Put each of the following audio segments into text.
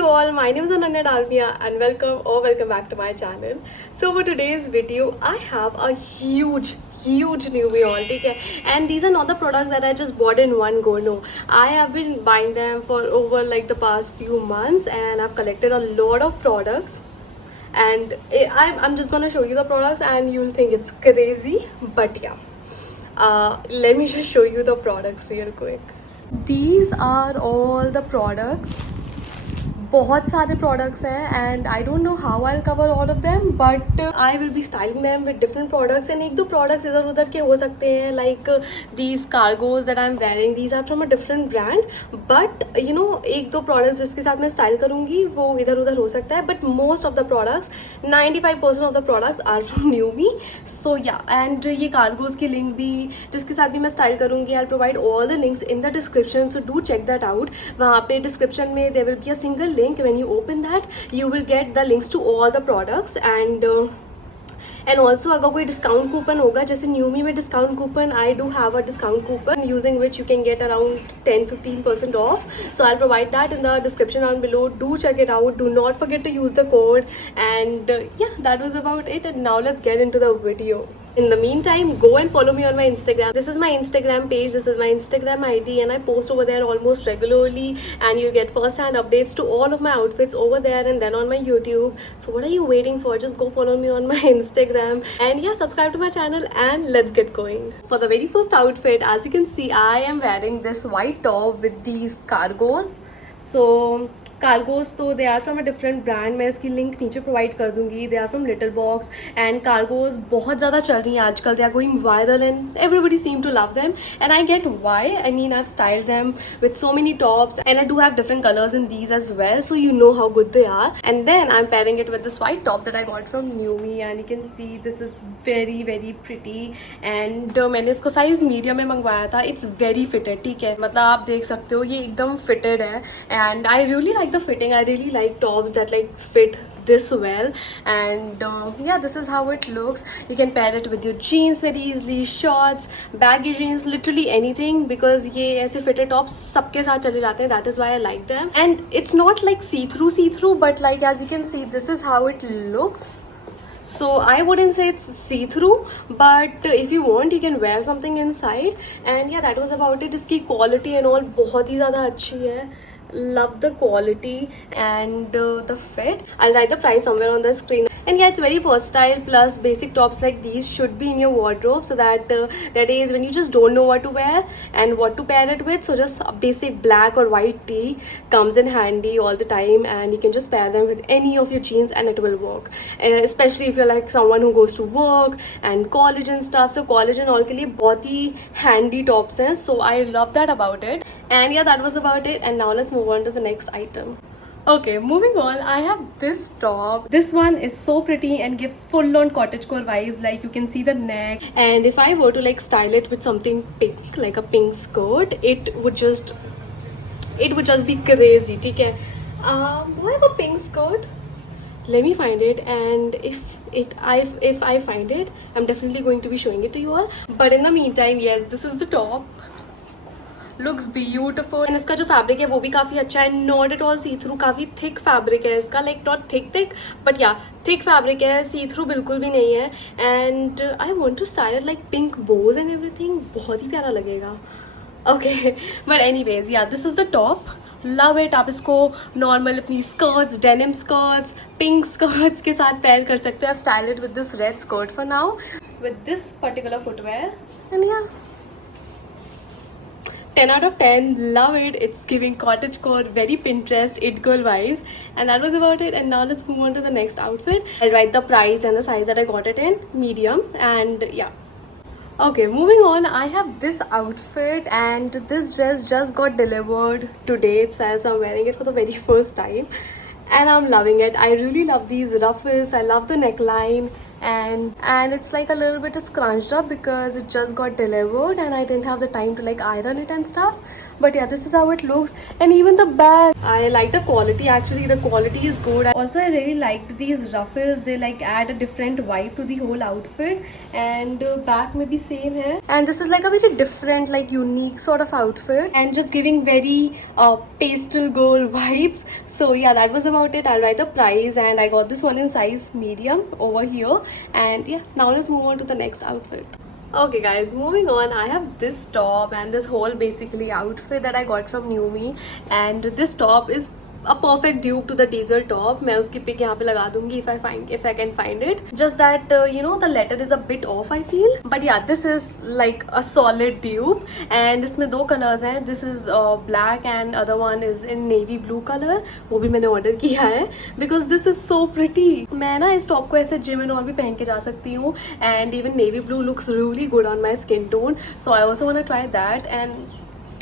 you all, my name is Ananya Dalmia and welcome back to my channel. So for today's video, I have a huge newbie haul, okay? And these are not the products that I just bought in one go, no. I have been buying them for over like the past few months and I've collected a lot of products. And I'm just gonna show you the products and you'll think it's crazy, but yeah. Let me just show you the products real quick. These are all the products. बहुत सारे products हैं and I don't know how I'll cover all of them, but I will be styling them with different products and एक दो products इधर उधर के हो सकते हैं, like these cargos that I'm wearing, these are from a different brand, but you know एक दो products जिसके साथ मैं style करूँगी वो इधर उधर हो सकता है, but most of the products 95% of the products are from Numi. So yeah, and ये cargos की link भी जिसके साथ भी मैं style करूँगी, I'll provide all the links in the description, so do check that out. वहाँ पे description में there will be a single link. When you open that, you will get the links to all the products and also अगर कोई discount coupon होगा, जैसे Newme में discount coupon, I do have a discount coupon using which you can get around 10-15% off. So I provide that in the description down below. Do check it out, do not forget to use the code and yeah, that was about it. And now let's get into the video. In the meantime, go and follow me on my Instagram. This is my Instagram page, this is my Instagram ID, and I post over there almost regularly and you'll get first hand updates to all of my outfits over there and then on my YouTube. So what are you waiting for? Just go follow me on my Instagram and yeah, subscribe to my channel and let's get going. For the very first outfit, as you can see, I am wearing this white top with these cargos. So cargos तो they are from a different brand. मैं इसकी link नीचे provide कर दूंगी. They are from little box and cargos बहुत ज़्यादा चल रही हैं आजकल. They are going viral and everybody seem to love them and I get why. I mean I have styled them with so many tops and I do have different colours in these as well, so you know how good they are. And then I am pairing it with this white top that I got from Newme and you can see this is very very pretty. And मैंने इसको size medium में मंगवाया था. It's very fitted, ठीक है, मतलब आप देख सकते हो ये एकदम फिटेड है and I really like the fitting. I really like tops that like fit this well and yeah, this is how it looks. You can pair it with your jeans very easily, shorts, baggy jeans, literally anything, because ये ऐसे fitted tops सबके साथ चले जाते हैं. That is why I like them and it's not like see through but like as you can see, this is how it looks. So I wouldn't say it's see-through, but if you want you can wear something inside and yeah, that was about it. इसकी quality and all बहुत ही ज़्यादा अच्छी है. Love the quality and the fit. I'll write the price somewhere on the screen. And yeah, it's very versatile, plus basic tops like these should be in your wardrobe so that that is when you just don't know what to wear and what to pair it with, so just a basic black or white tee comes in handy all the time and you can just pair them with any of your jeans and it will work. Especially if you're like someone who goes to work and college and stuff, so college and all के लिए बहुत ही handy tops हैं. So I love that about it. And yeah, that was about it and now let's move on to the next item. Okay, moving on, I have this top. This one is so pretty and gives full on cottagecore vibes. Like you can see the neck, and if I were to like style it with something pink, like a pink skirt, it would just be crazy. ठीक है, do I have a pink skirt? Let me find it, and if I find it, I'm definitely going to be showing it to you all. But in the meantime, yes, this is the top. Looks beautiful and इसका जो fabric है वो भी काफ़ी अच्छा है. Not at all see through, काफ़ी thick fabric है इसका. Like not thick but yeah thick fabric है. सी थ्रू बिल्कुल भी नहीं है. And I want to style like pink bows and everything. बहुत ही प्यारा लगेगा. Okay, but anyways yeah, this is the top. Love it. आप इसको नॉर्मल अपनी skirts, denim skirts, pink skirts के साथ पेयर कर सकते हो. आप style it with this red skirt for now with this particular footwear and या 10 out of 10. Love it. It's giving cottagecore, very Pinterest, it girl vibes. And that was about it. And now let's move on to the next outfit. I'll write the price and the size that I got it in, medium. And yeah. Okay, moving on, I have this outfit and this dress just got delivered today itself. So I'm wearing it for the very first time. And I'm loving it. I really love these ruffles. I love the neckline. And it's like a little bit scrunched up because it just got delivered and I didn't have the time to like iron it and stuff. but yeah, this is how it looks. And even the bag, I like the quality. Actually, the quality is good. Also, I really liked these ruffles. They like add a different vibe to the whole outfit. And back may be same hai, and this is like a very different, like unique sort of outfit, and just giving very pastel gold vibes. So yeah, that was about it. I'll write the price, and I got this one in size medium over here. And yeah, now let's move on to the next outfit. Okay guys, moving on, I have this top and this whole basically outfit that I got from New Me, and this top is a perfect dupe to the diesel top. मैं उसकी pick यहाँ पे लगा दूंगी if I can find it. Just that you know, the letter is a bit off I feel, but yeah, this is like a solid dupe. And इसमें दो colors हैं. This is black and other one is in navy blue color. वो भी मैंने order किया है because this is so pretty. मैं ना इस top को ऐसे gym and all भी पहन के जा सकती हूँ, and even navy blue looks really good on my skin tone. So I also want to try that, and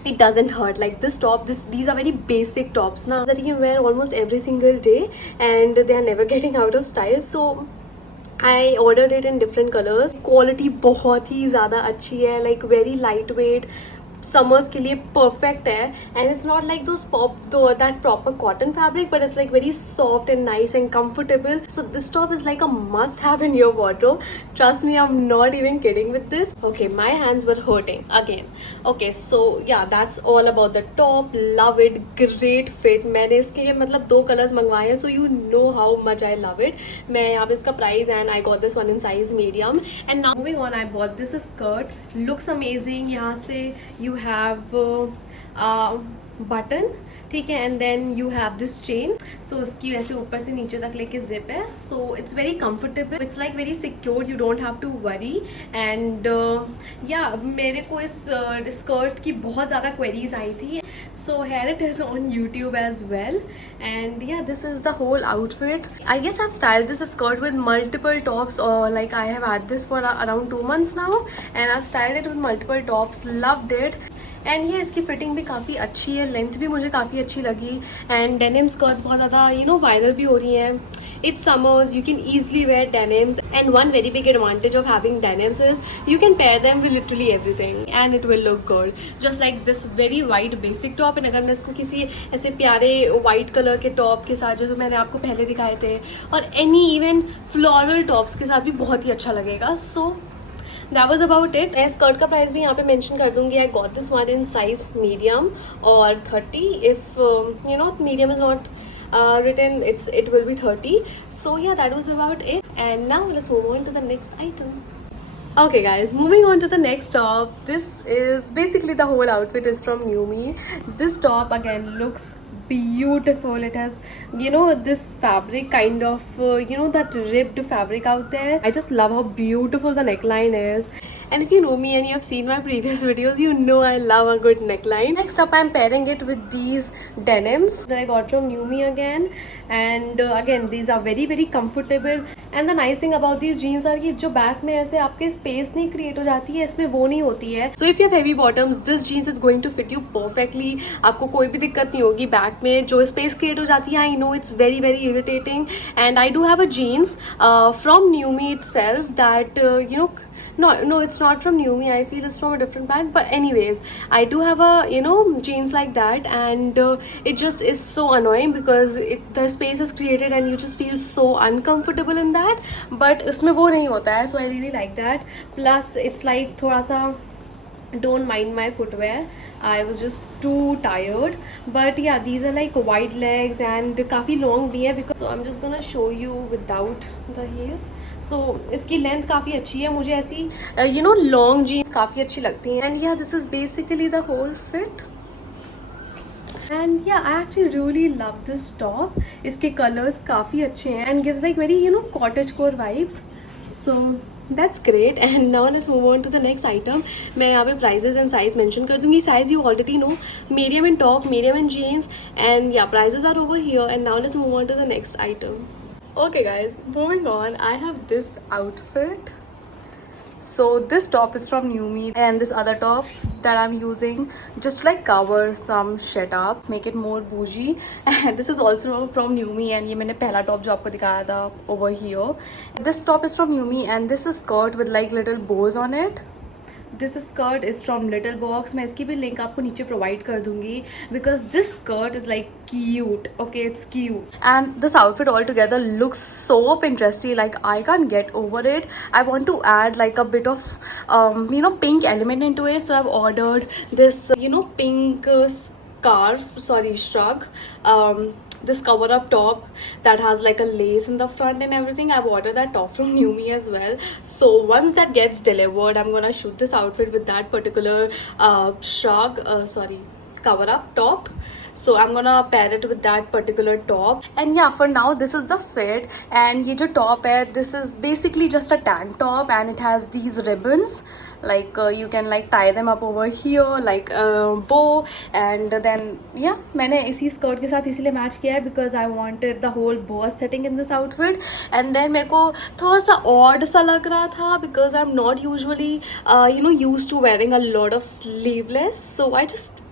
it doesn't hurt. Like this top, these are very basic tops now that you can wear almost every single day, and they are never getting out of style. So I ordered it in different colors. Quality बहुत ही ज़्यादा अच्छी है, like very lightweight, summers के लिए perfect है. And it's not like that proper cotton fabric, but it's like very soft and nice and comfortable. So this top is like a must have in your wardrobe. Trust me, I'm not even kidding with this. Okay, my hands were hurting again. Okay, so yeah, that's all about the top. Love it, great fit. मैंने इसके मतलब 2 colors मंगवाए हैं, so you know how much I love it. मैं यहाँ पे इसका price, and I got this one in size medium. And now moving on, I bought this skirt. Looks amazing. यहाँ से you have button, ठीक है, and then you have this chain. So उसकी वैसे ऊपर से नीचे तक लेके जिप है. So it's very comfortable, it's like very secure, you don't have to worry. And या मेरे को इस स्कर्ट की बहुत ज़्यादा क्वेरीज आई थी. So here it is on YouTube as well. And yeah, this is the whole outfit. I guess I've styled this skirt with multiple tops, or like I have had this for around 2 months now, and I've styled it with multiple tops. Loved it. And ये इसकी fitting भी काफ़ी अच्छी है, length भी मुझे काफ़ी अच्छी लगी. एंड डेनिम स्कर्ट्स बहुत ज़्यादा वायरल भी हो रही हैं. It's summers, you can easily wear denims, and one very big advantage of having denims is you can pair them with literally everything and it will look good. Just like this very white basic top, and अगर मैं इसको किसी ऐसे प्यारे white color के top के साथ, जैसे मैंने आपको पहले दिखाए थे, और any even floral tops के साथ भी बहुत ही अच्छा लगेगा. So that was about it. मैं स्कर्ट का प्राइस भी यहाँ पे मेंशन कर दूंगी. I got this one in size medium or 30. If medium is not written, it will be 30. So yeah, that was about it. And now let's move on to the next item. Okay guys, moving on to the next top. This is basically the whole outfit is from New Me. This top again looks beautiful. It has this fabric kind of that ribbed fabric out there. I just love how beautiful the neckline is. And if you know me and you have seen my previous videos, you know I love a good neckline. Next up, I'm pairing it with these denims that I got from New Me again. And again, these are very very comfortable. And the nice thing about these jeans are कि जो back में ऐसे आपके space नहीं create हो जाती है, इसमें वो नहीं होती है. So if you have heavy bottoms, this jeans is going to fit you perfectly. आपको कोई भी दिक्कत नहीं होगी बैक में जो स्पेस क्रिएट हो जाती है. I know it's very very irritating. And I do have a jeans from New Me itself that no, it's not from New Me. I feel it's from a different brand. But anyways, I do have a jeans like that, and it just is so annoying because the space is created and you just feel so uncomfortable in that. But इसमें वो नहीं होता है. So I really like that. Plus it's like थोड़ा सा don't mind my footwear. I was just too tired. But yeah, these are like wide legs and काफ़ी long भी है because. So I'm just gonna show you without the heels. So इसकी length काफ़ी अच्छी है. मुझे ऐसी लॉन्ग जीन्स काफ़ी अच्छी लगती हैं. And yeah, this is basically the whole fit. And yeah, I actually really love this top. इसके colors काफ़ी अच्छे हैं and gives like very cottagecore vibes. So that's great. And now let's move on to the next item. मैं यहाँ पे prices and size mention कर दूँगी. Size you already know. Medium in top, medium in jeans, and yeah, prices are over here. And now let's move on to the next item. Okay guys, moving on, I have this outfit. So this top is from New Me, and this other top that I'm using just to like cover some shit up, make it more bougie. And this is also from New Me, and ये मैंने पहला top जो आपको दिखाया था over here. This top is from New Me, and this is skirt with like little bows on it. This skirt is from little box. मैं इसकी भी लिंक आपको नीचे प्रोवाइड कर दूँगी because this skirt is like cute. Okay, it's cute. And this outfit altogether looks so Pinteresty. Like, I can't get over it. I want to add like a bit of pink element into it. So I've ordered this pink scarf, sorry, shrug, this cover up top that has like a lace in the front and everything. I've ordered that top from Numi as well. So once that gets delivered, I'm gonna shoot this outfit with that particular shrug, sorry, cover up top. So I'm gonna pair it with that particular top. And yeah, for now this is the fit. And ये जो top है, this is basically just a tank top and it has these ribbons. Like you can like tie them up over here like a bow. And then yeah, मैंने इसी skirt के साथ इसीलिए match किया है because I wanted the whole bow setting in this outfit. And then मेरे को थोड़ा सा odd सा लग रहा था because I'm not usually used to wearing a lot of sleeveless. So I just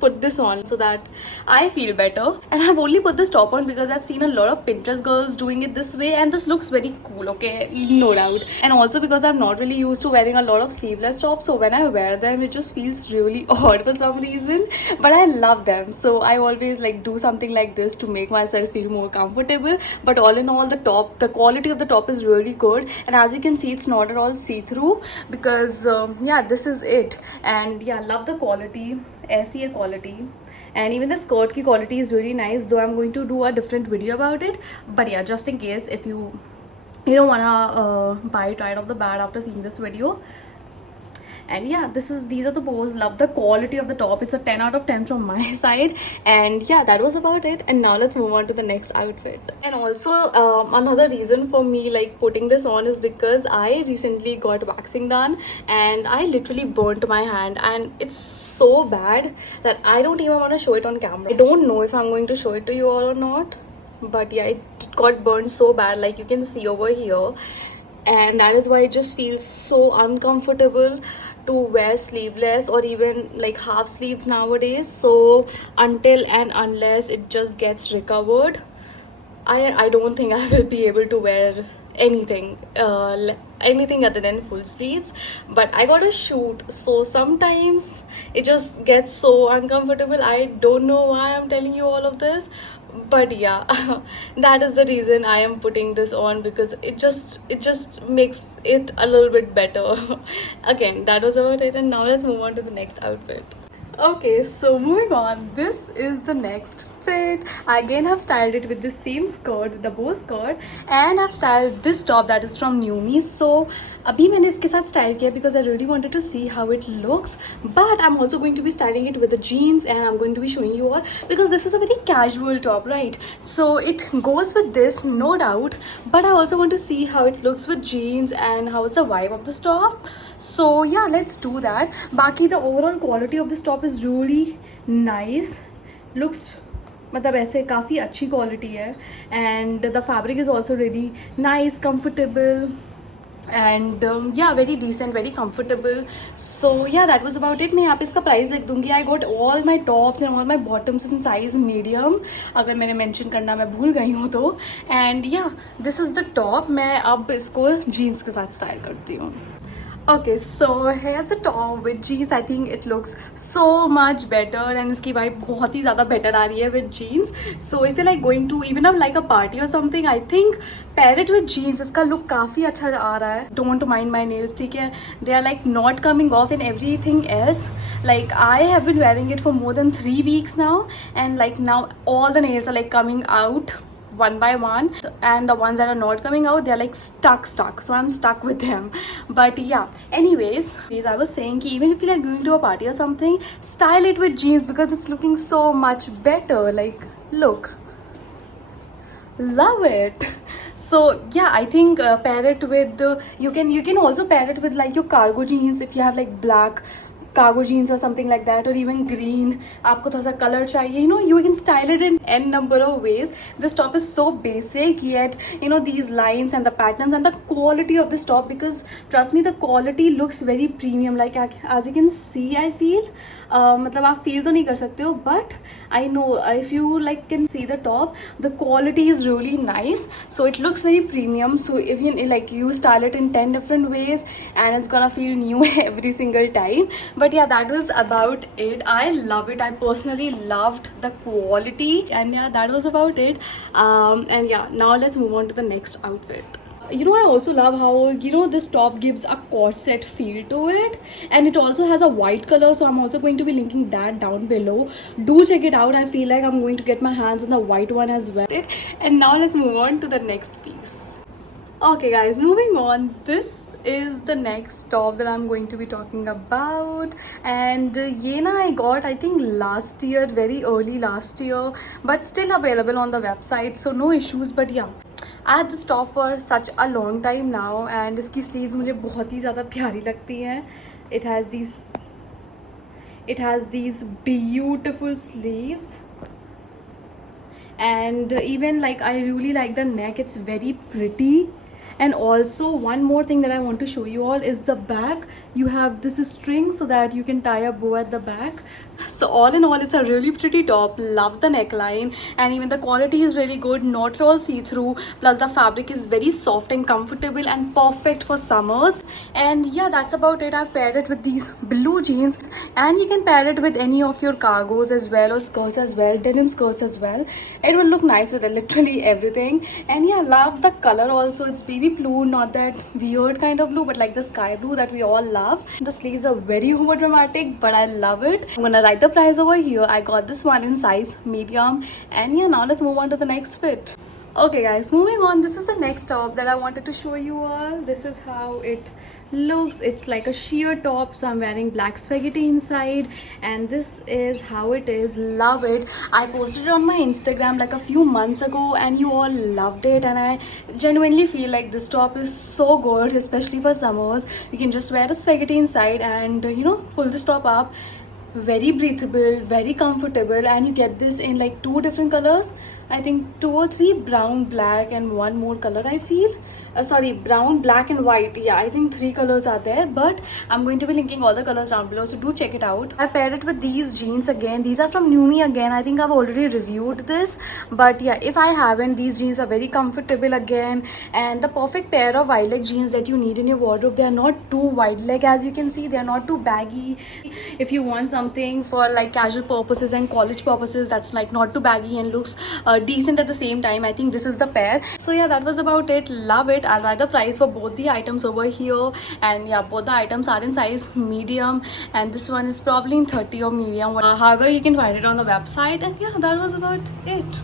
put this on so that I feel better. And I've only put this top on because I've seen a lot of Pinterest girls doing it this way and this looks very cool, okay, no doubt. And also because I'm not really used to wearing a lot of sleeveless tops, so when I wear them it just feels really odd for some reason, but I love them. So I always like do something like this to make myself feel more comfortable. But all in all, the quality of the top is really good, and as you can see, it's not at all see-through because yeah, this is it. And yeah, love the quality. ऐसी है quality. And even the skirt की quality is really nice, though I'm going to do a different video about it. But yeah, just in case if you don't wanna buy it right off the bat after seeing this video. And yeah, these are the bows. Love the quality of the top. It's a 10 out of 10 from my side. And yeah, that was about it. And now let's move on to the next outfit. And also another reason for me like putting this on is because I recently got waxing done and I literally burnt my hand, and it's so bad that I don't even want to show it on camera. I don't know if I'm going to show it to you all or not, but yeah, it got burned so bad, like you can see over here. And that is why it just feels so uncomfortable to wear sleeveless or even like half sleeves nowadays. So until and unless it just gets recovered, I don't think I will be able to wear anything anything other than full sleeves. But I got a shoot, so sometimes it just gets so uncomfortable. I don't know why I'm telling you all of this, but yeah, that is the reason I am putting this on, because it just makes it a little bit better. Again, that was about it, and now let's move on to the next outfit. Okay, so moving on, this is the next fit. I again have styled it with the same skirt, the bow skirt, and I've styled this top that is from Numi. So अभी मैंने इसके साथ style किया because I really wanted to see how it looks. But I'm also going to be styling it with the jeans, and I'm going to be showing you all because this is a very casual top, right? So it goes with this, no doubt. But I also want to see how it looks with jeans and how is the vibe of this top. So yeah, let's do that. बाकी the overall quality of this top is really nice. Looks मतलब ऐसे काफ़ी अच्छी quality है, and the fabric is also really nice, comfortable, and या very decent, very comfortable. सो या that was about it. मैं यहाँ पे इसका प्राइस लिख दूँगी. I got all my tops and all my bottoms in size medium, अगर मैंने मेंशन करना मैं भूल गई हूँ तो. एंड या दिस इज़ द टॉप. मैं अब इसको जीन्स के साथ स्टाइल करती हूँ. Okay, so here's the top with jeans. I think it looks so much better, and इसकी vibe बहुत ही ज़्यादा better आ रही है with jeans. So if you're like going to even have like a party or something, I think pair it with jeans. इसका look काफ़ी अच्छा आ रहा है. Don't mind my nails, ठीक है? They are like not coming off and everything else. Like I have been wearing it for more than 3 weeks now, and like now all the nails are like coming out one by one, and the ones that are not coming out, they're like stuck, so I'm stuck with them. But yeah, anyways, I was saying ki even if you're like going to a party or something, style it with jeans because it's looking so much better. Like, look, love it. So yeah, I think pair it with you can also pair it with like your cargo jeans if you have like black cargo jeans or something like that, or even green, आपको थोड़ा सा color चाहिए, you know, you can style it in n number of ways. This top is so basic, yet you know these lines and the patterns and the quality of this top, because trust me, the quality looks very premium. Like as you can see, I feel मतलब आप feel तो नहीं कर सकते हो, but I know if you like can see the top, the quality is really nice, so it looks very premium. So if you like, you style it in 10 different ways and it's gonna feel new every single time. But yeah, that was about it. I love it. I personally loved the quality, and yeah, that was about it. And yeah, now let's move on to the next outfit. You know, I also love how, you know, this top gives a corset feel to it, and it also has a white color, so I'm also going to be linking that down below. Do check it out. I feel like I'm going to get my hands on the white one as well. And now let's move on to the next piece. Okay guys, moving on, this is the next top that I'm going to be talking about. And ye na I got, I think last year, very early last year, but still available on the website, so no issues. But yeah, I had this top for such a long time now, and इसकी sleeves मुझे बहुत ही ज़्यादा प्यारी लगती हैं. It has these beautiful sleeves, and even like I really like the neck. It's very pretty. And also one more thing that I want to show you all is the back. You have this string so that you can tie a bow at the back. So all in all, it's a really pretty top. Love the neckline, and even the quality is really good, not at all see-through. Plus the fabric is very soft and comfortable and perfect for summers. And yeah, that's about it. I've paired it with these blue jeans, and you can pair it with any of your cargos as well, or skirts as well, denim skirts as well. It will look nice with literally everything. And yeah, love the color also. It's baby blue, not that weird kind of blue, but like the sky blue that we all love. The sleeves are very over dramatic, but I love it. I'm gonna write the price over here. I got this one in size medium. And yeah, now let's move on to the next fit. Okay guys, moving on, this is the next top that I wanted to show you all. This is how it looks. It's like a sheer top, so I'm wearing black spaghetti inside, and this is how it is. Love it. I posted it on my Instagram like a few months ago, and you all loved it, and I genuinely feel like this top is so good, especially for summers. You can just wear a spaghetti inside and you know, pull this top up. Very breathable, very comfortable, and you get this in like 2 different colors. I think 2 or 3, brown, black, and one more color, I feel. Sorry, brown, black, and white. Yeah, I think 3 colors are there, but I'm going to be linking all the colors down below, so do check it out. I paired it with these jeans again. These are from Numi again. I think I've already reviewed this, but yeah, if I haven't, these jeans are very comfortable again, and the perfect pair of wide leg jeans that you need in your wardrobe. They are not too wide leg, as you can see. They are not too baggy. If you want something for like casual purposes and college purposes that's like not too baggy and looks decent at the same time, I think this is the pair. So yeah, that was about it. Love it. I'll write the price for both the items over here, and yeah, both the items are in size medium, and this one is probably in 30 or medium. However, you can find it on the website. And yeah, that was about it.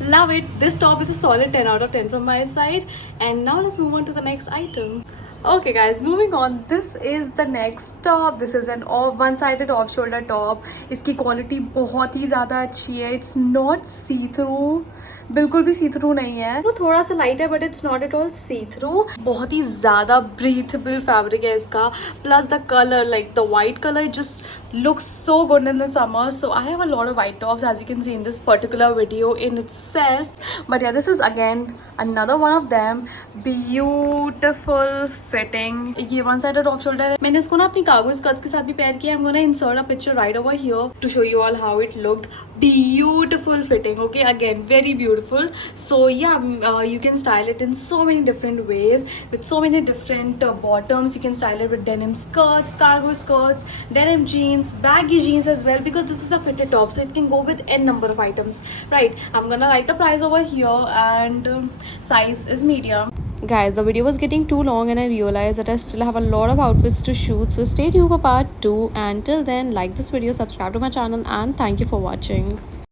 Love it. This top is a solid 10 out of 10 from my side. And now let's move on to the next item. Okay guys, moving on, this is the next top. This is an one-sided off shoulder top. इसकी quality बहुत ही ज़्यादा अच्छी है. It's not see-through, बिल्कुल भी सी through नहीं है. वो थोड़ा सा लाइट है, but it's not at all see through. बहुत ही ज़्यादा ब्रीथेबल फैब्रिक है इसका. Plus the colour, like the white colour, just looks so good in the summer. So I have a lot of white tops, as you can see in this particular video in itself. But yeah, this is again another one of them. Beautiful fitting. ये one sided off shoulder है. मैंने इसको ना अपनी cargo skirts के साथ भी pair किया. I'm gonna insert a picture right over here to show you all how it looked. Beautiful fitting. Okay, again very beautiful. So yeah, you can style it in so many different ways with so many different bottoms. You can style it with denim skirts, cargo skirts, denim jeans, baggy jeans as well, because this is a fitted top, so it can go with n number of items, right? I'm gonna write the price over here, and size is medium. Guys, the video was getting too long and I realized that I still have a lot of outfits to shoot, so stay tuned for part 2. And till then, like this video, subscribe to my channel, and thank you for watching.